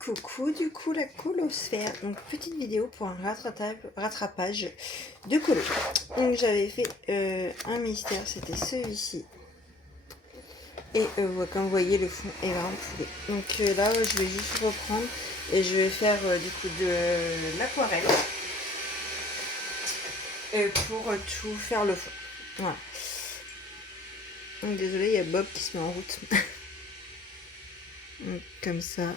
Coucou, du coup la colosphère, donc petite vidéo pour un rattrapage de colo. Donc j'avais fait un mystère, c'était celui-ci. Et comme vous voyez le fond est vraiment pourri. Donc là je vais juste reprendre et je vais faire du coup de l'aquarelle pour tout faire le fond. Voilà. Donc désolé, il y a Bob qui se met en route. Donc, comme ça.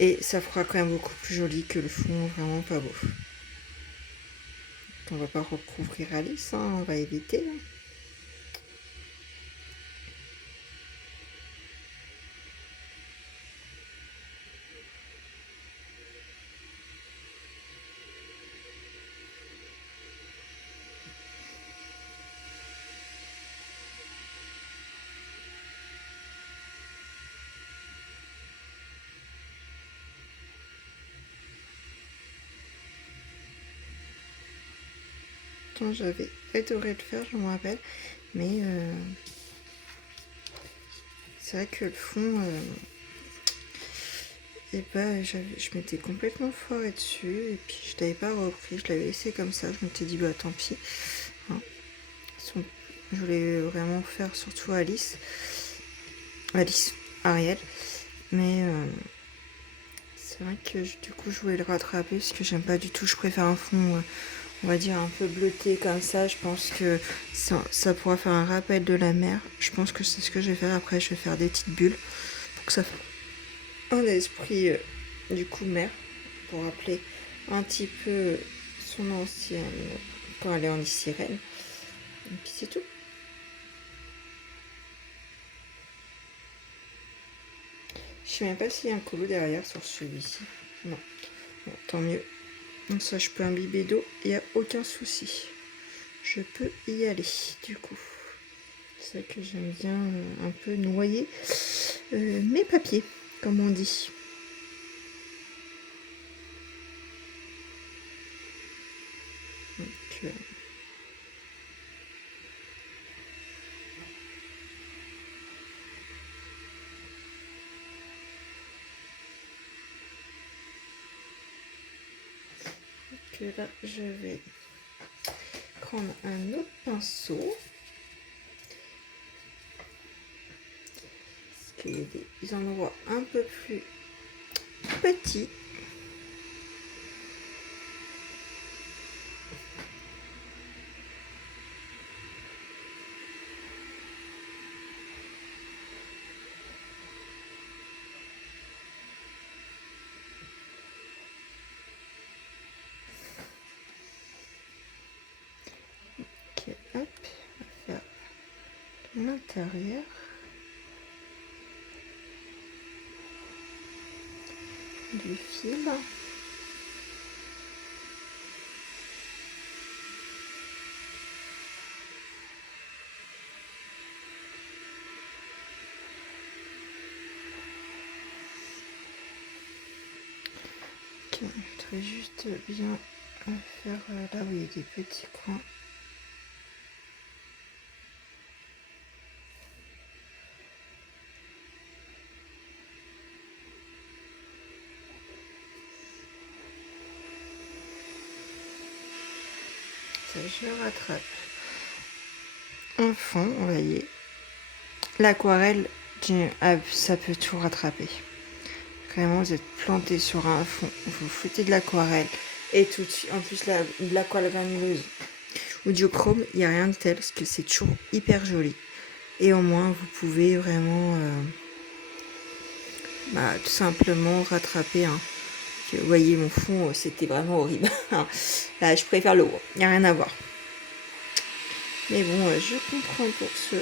Et ça fera quand même beaucoup plus joli que le fond, vraiment pas beau. On va pas recouvrir à lisse, hein, on va éviter. J'avais adoré le faire, je me rappelle, mais c'est vrai que le fond, et bah, je m'étais complètement foirée dessus, et puis je l'avais pas repris, je l'avais laissé comme ça, je m'étais dit bah tant pis, hein. Je voulais vraiment faire surtout Alice, Ariel, mais c'est vrai que du coup je voulais le rattraper parce que j'aime pas du tout, je préfère un fond on va dire un peu bleuté comme ça. Je pense que ça pourra faire un rappel de la mer. Je pense que c'est ce que je vais faire. Après je vais faire des petites bulles pour que ça fasse un esprit du coup mer, pour rappeler un petit peu son ancienne quand elle est en sirène. Et puis c'est tout. Je sais même pas s'il y a un colo derrière sur celui-ci. Non. Bon, tant mieux. Donc ça je peux imbiber d'eau, il n'y a aucun souci. Je peux y aller du coup. C'est vrai que j'aime bien un peu noyer mes papiers, comme on dit. Donc, là, je vais prendre un autre pinceau. Parce qu'il y a des endroits un peu plus petits. Ok, hop, on va faire l'intérieur. Du fil. Ok, je voudrais juste bien faire là où il y a des petits coins. Ça, je rattrape. Un fond, vous voyez. L'aquarelle, ça peut tout rattraper. Vraiment, vous êtes planté sur un fond, vous foutez de l'aquarelle et tout de suite, en plus l'aquarelle granuleuse ou du chrome, il n'y a rien de tel parce que c'est toujours hyper joli. Et au moins, vous pouvez vraiment tout simplement rattraper. Hein. Vous voyez, mon fond, c'était vraiment horrible. Là, je préfère le haut, il n'y a rien à voir. Mais bon, je comprends pour ce...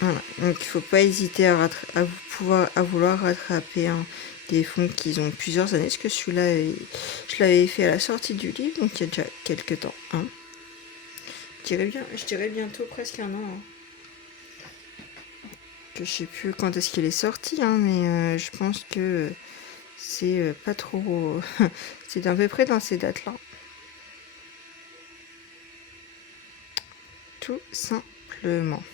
Voilà. Donc il ne faut pas hésiter à vouloir rattraper des fonds qui ont plusieurs années, parce que celui-là, je l'avais fait à la sortie du livre, donc il y a déjà quelques temps. Hein. Je dirais bientôt presque un an. Hein. Que je sais plus quand est-ce qu'il est sorti, hein, mais je pense que c'est pas trop... c'est à peu près dans ces dates-là. Tout simplement.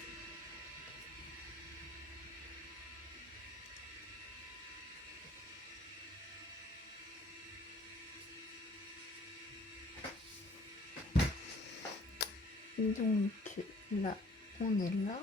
Donc là, on est là.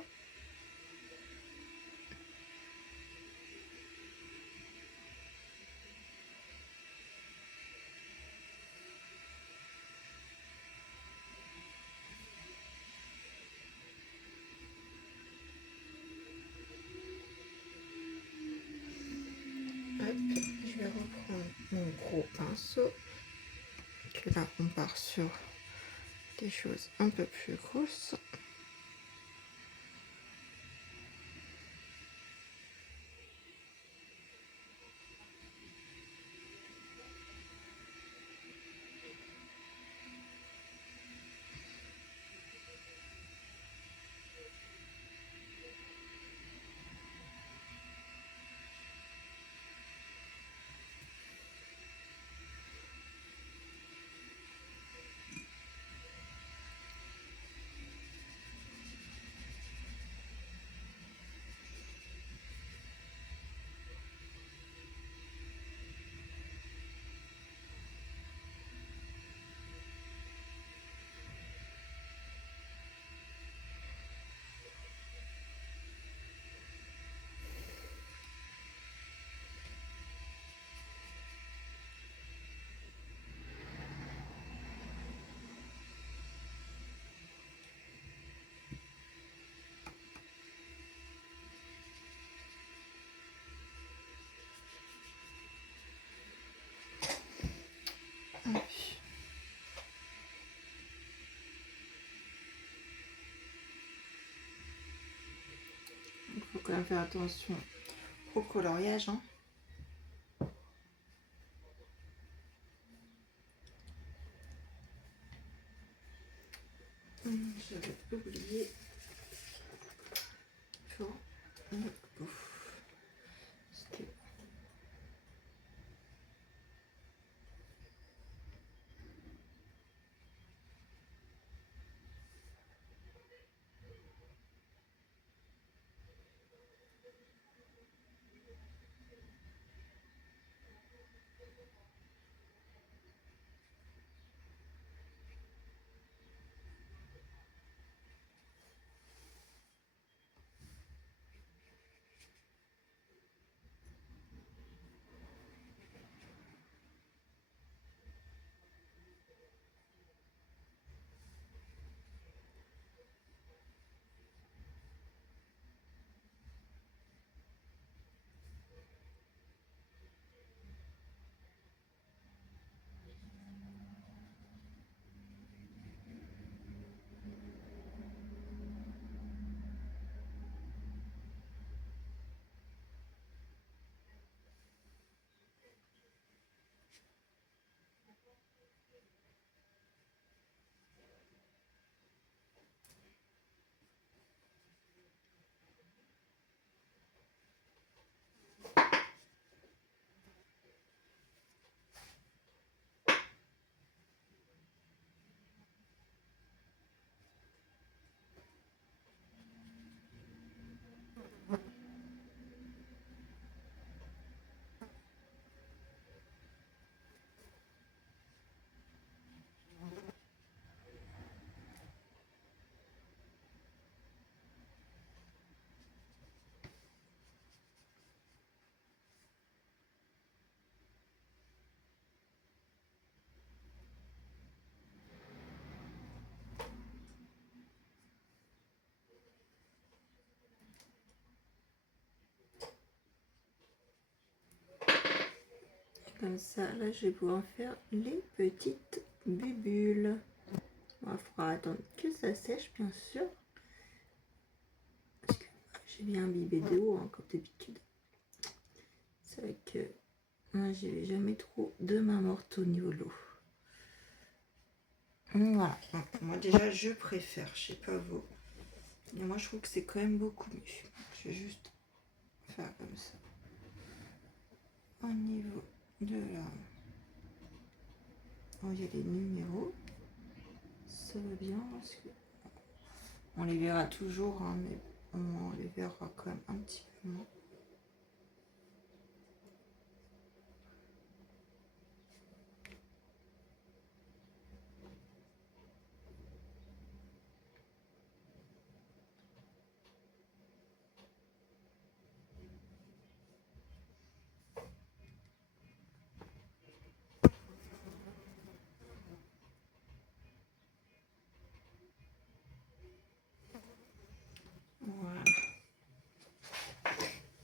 Hop, je vais reprendre mon gros pinceau. Que là, on part sur des choses un peu plus grosses. Hop. Il faut quand même faire attention au coloriage. Hein. J'avais oublié. Comme ça, là, je vais pouvoir faire les petites bulles. Il faudra attendre que ça sèche, bien sûr. Parce que j'ai bien imbibé de haut, hein, comme d'habitude. C'est vrai que moi, j'ai jamais trop de main morte au niveau de l'eau. Voilà. Donc, moi, déjà, je préfère. Je sais pas vous. Mais moi, je trouve que c'est quand même beaucoup mieux. Je vais juste faire comme ça. Au niveau de là où il y a les numéros, ça va bien parce que on les verra toujours, hein, mais on les verra quand même un petit peu moins.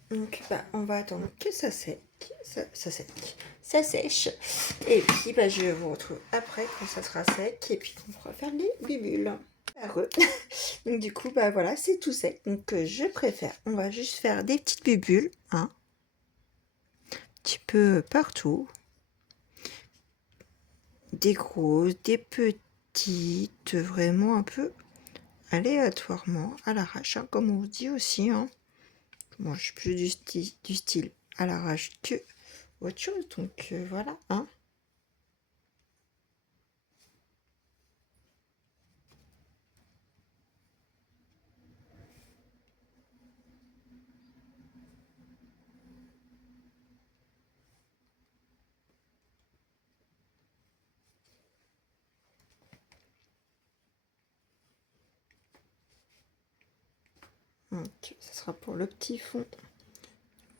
Donc on va attendre que ça sèche, ça sèche. Et puis je vous retrouve après quand ça sera sec et puis on pourra faire les bulles. Donc du coup voilà, c'est tout sec. Donc je préfère, on va juste faire des petites bulles, hein, un petit peu partout. Des grosses, des petites, vraiment un peu aléatoirement, à l'arrache, hein, comme on vous dit aussi. Hein. Moi, je suis plus du style à l'arrache que autre chose, donc voilà. Hein. Donc, ça sera pour le petit fond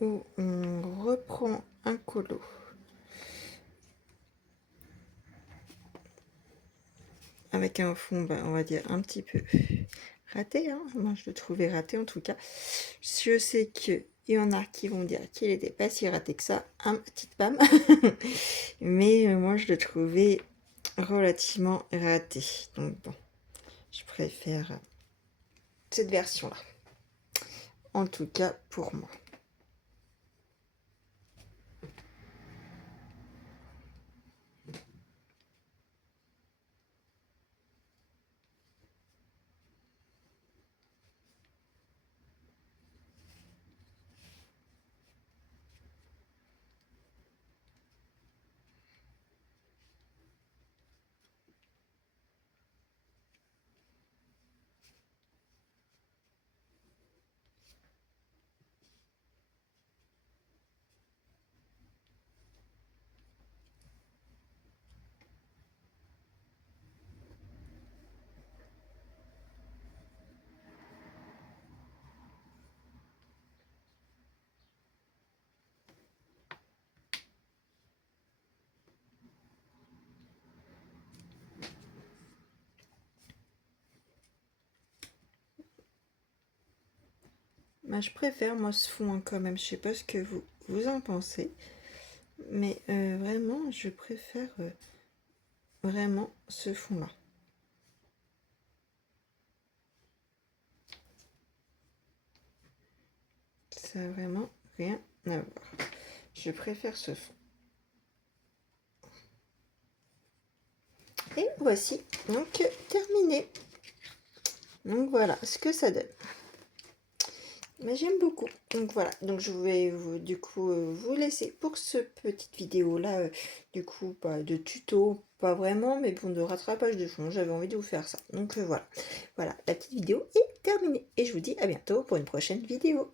où on reprend un colo. Avec un fond, on va dire un petit peu raté. Hein. Moi, je le trouvais raté en tout cas. Je sais qu'il y en a qui vont dire qu'il n'était pas si raté que ça, un petite pam. Mais moi, je le trouvais relativement raté. Donc bon, je préfère cette version-là. En tout cas, pour moi. Je préfère moi ce fond hein, quand même. Je sais pas ce que vous en pensez. Mais vraiment, je préfère vraiment ce fond-là. Ça n'a vraiment rien à voir. Je préfère ce fond. Et voici donc terminé. Donc voilà ce que ça donne. Mais j'aime beaucoup. Donc voilà, donc je vais du coup vous laisser pour ce petite vidéo là, du coup pas de tuto, pas vraiment, mais bon de rattrapage de fond, j'avais envie de vous faire ça. Donc voilà, la petite vidéo est terminée et je vous dis à bientôt pour une prochaine vidéo.